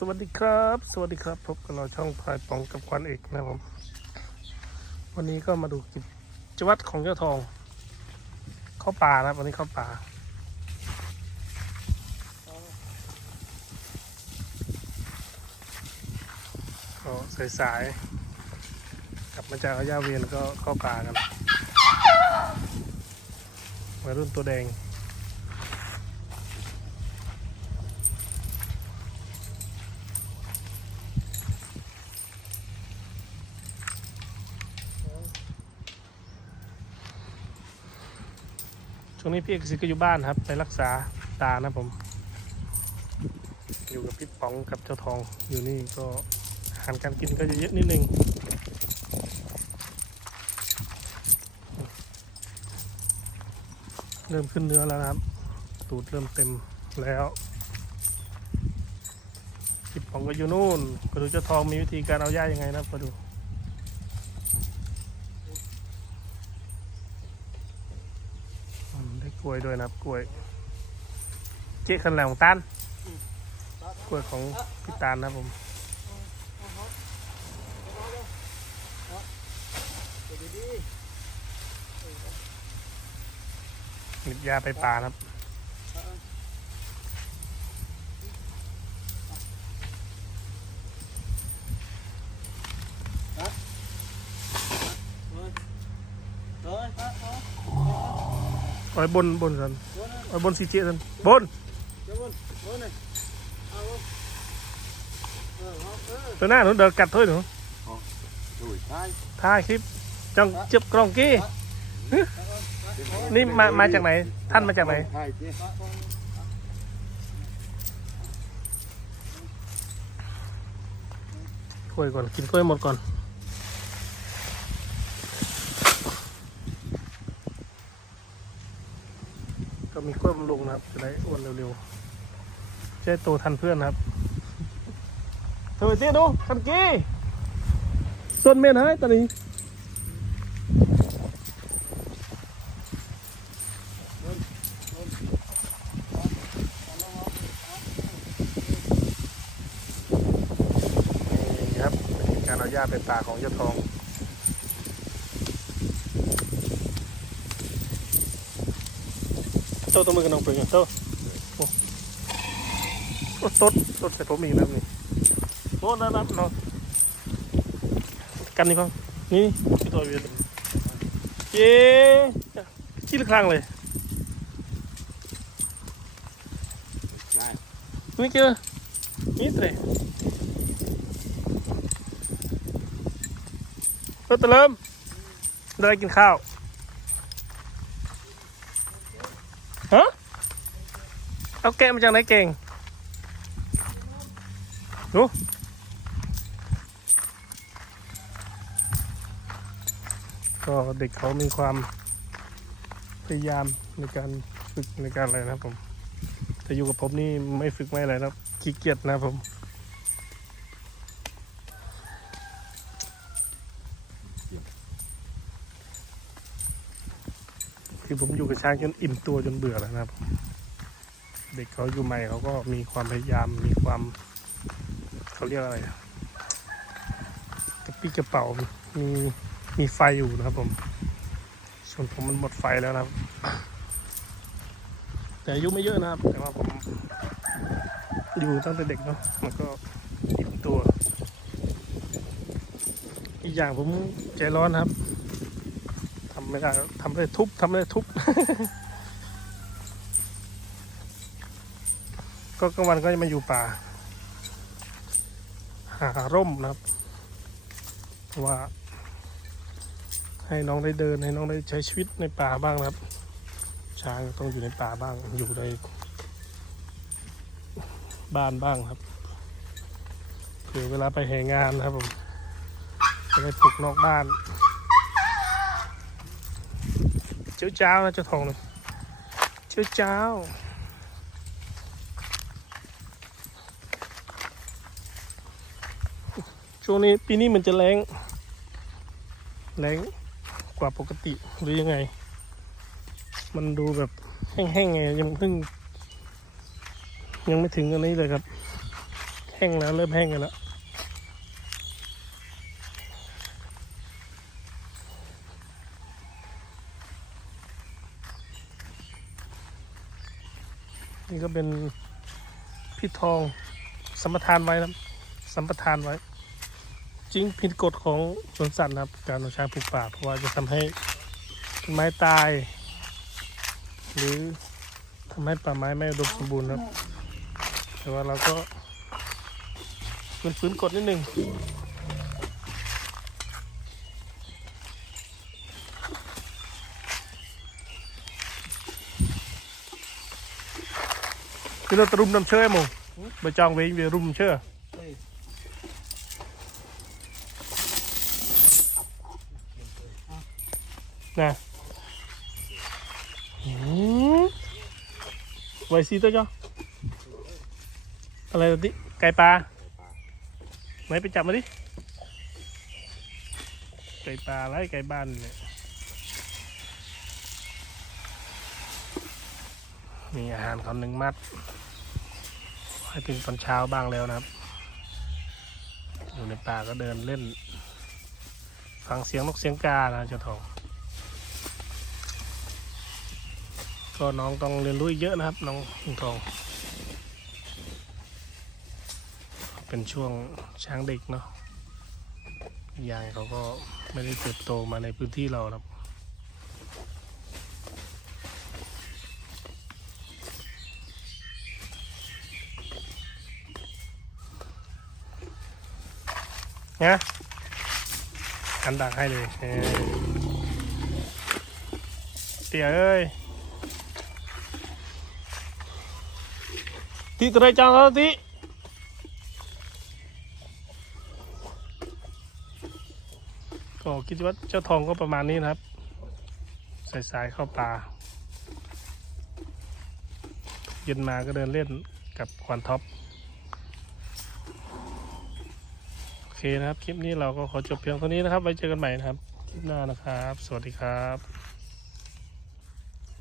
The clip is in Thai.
สวัสดีครับ สวัสดีครับ พบกับเราช่องพลายปองกับควันเอกนะครับผม วันนี้ก็มาดูกิจวัตรของเจ้าทอง เข้าป่านะวันนี้เข้าป่า ก็สายๆกลับมาจากอาญาเวียนก็เข้าป่ากันวัยรุ่นตัวแดง ช่วงนี้พี่เอกสิทธิ์ก็อยู่บ้านครับ ไปรักษาตานะผม อยู่กับพี่ป๋องกับเจ้าทองอยู่นี่ก็อาหารการกินก็จะเยอะนิดนึงเริ่มขึ้นเนื้อแล้วนะครับ ตูดเริ่มเต็มแล้วพี่ป๋องก็อยู่นู่นก็ดูเจ้าทองมีวิธีการเอาหญ้ายังไงนะครับมาดู ให้กล้วยด้วยนะครับกล้วยเจ๊ขันแหลของตันกล้วยของพี่ตาลนะผมมิดยาไปป่านะครับ เอ้บนบนสันเอาไว้บนสีเจสันบนตัวหน้าหนูเดินกัดถ้วยหนูถ่ายคลิปจังเจ็บกล้องกี้นี่มามาจากไหน ท่านมาจากไหน Hai chứ. กล้วยก่อนกินกล้วยหมดก่อน ก็มีกล้วยบำรุงนะครับ จะได้อ้วนเร็วๆจะได้โตทันเพื่อนครับเธอเตี้ยดูคันกี้ส่วนเมนให้ตอนนี้นี่ครับเป็นการเอาหญ้าเป็นตาของเจ้าทอง ตตัวมือกันน้องเปลือกโตโอ้โอ้ตดตดใส่ผมอีกนะนี่โอ้นั่นนั่นเนาะกันนี่ฟังนี่นี่ตัวเวียนเจ๊ขี้ลึกครั้งเลย Hai. นี่เจอนี่เตะรถตะเริ่มได้กินข้าว ฮะเอาแกะมาจากไหนเก่ง ดูก็เด็กเขามีความพยายามในการฝึกในการอะไรนะครับผม แต่อยู่กับผมนี่ไม่ฝึกไม่อะไรนะครับขี้เกียจนะครับผม คือผมอยู่กับช้างจนอิ่มตัวจนเบื่อแล้วนะครับ เด็กเขาอยู่ใหม่เขาก็มีความพยายามมีความเขาเรียกอะไรอะกระปี้กระเป๋ามีมีไฟอยู่นะครับผม ส่วนผมมันหมดไฟแล้วนะครับ แต่อายุไม่เยอะนะครับ แต่ว่าผมอยู่ตั้งแต่เด็กเนาะมันก็อิ่มตัว อีกอย่างผมใจร้อนครับ ไม่ได้ทำได้ทุบทำได้ทุบ ก็กลางวันก็จะมาอยู่ป่า หาร่มนะครับ ว่า ให้น้องได้เดินให้น้องได้ใช้ชีวิตในป่าบ้างนะครับ ช้างต้องอยู่ในป่าบ้าง อยู่ในบ้านบ้างครับเผื่อเวลาไปแห่งานนะครับผมจะได้ปลูกนอกบ้าน เจ้าเจ้านะเจ้าทองเลยเจ้าเจ้าช่วงนี้ปีนี้มันจะแรงแรงกว่าปกติหรือยังไง มันดูแบบแห้งๆไงยังเพิ่งยังไม่ถึงอันนี้เลยครับแแห้งแล้วเริ่มแห้งกันแล้ว นี่ก็เป็นพี่ทองสัมปทานไว้นะสัมปทานไว้ จริงผิดกฎของสวนสัตว์นะครับ การเอาช้างปลูกป่าเพราะว่าจะทำให้ต้นไม้ตาย หรือทำให้ป่าไม้ไม่อุดมสมบูรณ์นะครับ แต่ว่าเราก็ฝืนๆกฎนิดนึง คือเราตรุมน้ำเชื่อมั้งไปจองเวงเวรุมเชื่อนะหืมไวซีตัวจ้ะอะไรตัวนี้ไก่ปลาไหนไปจับ มาดิไก่ปลาไรไก่บ้านเนี่ยมีอาหารเขาหนึ่งมัด ให้ถึงตอนเช้าบ้างแล้วนะครับ อยู่ในป่าก็เดินเล่น ฟังเสียงนกเสียงกานะเจ้าทองก็น้องต้องเรียนรู้เยอะนะครับ น้องทอง เป็นช่วงช้างเด็กเนาะอย่างเขาก็ไม่ได้เติบโตมาในพื้นที่เรานะครับ นะอันดักให้เลยเตี๋ยเอ้ยติตัวไรจังแล้วติก็คิดว่าเจ้าทองก็ประมาณนี้นะครับใส่สายเข้าป่าเย็นมาก็เดินเล่นกับควันท็อป โอ เคนะครับ คลิปนี้เราก็ขอจบเพียงเท่านี้นะครับ ไว้เจอกันใหม่นะครับ คลิปหน้านะครับ สวัสดีครับ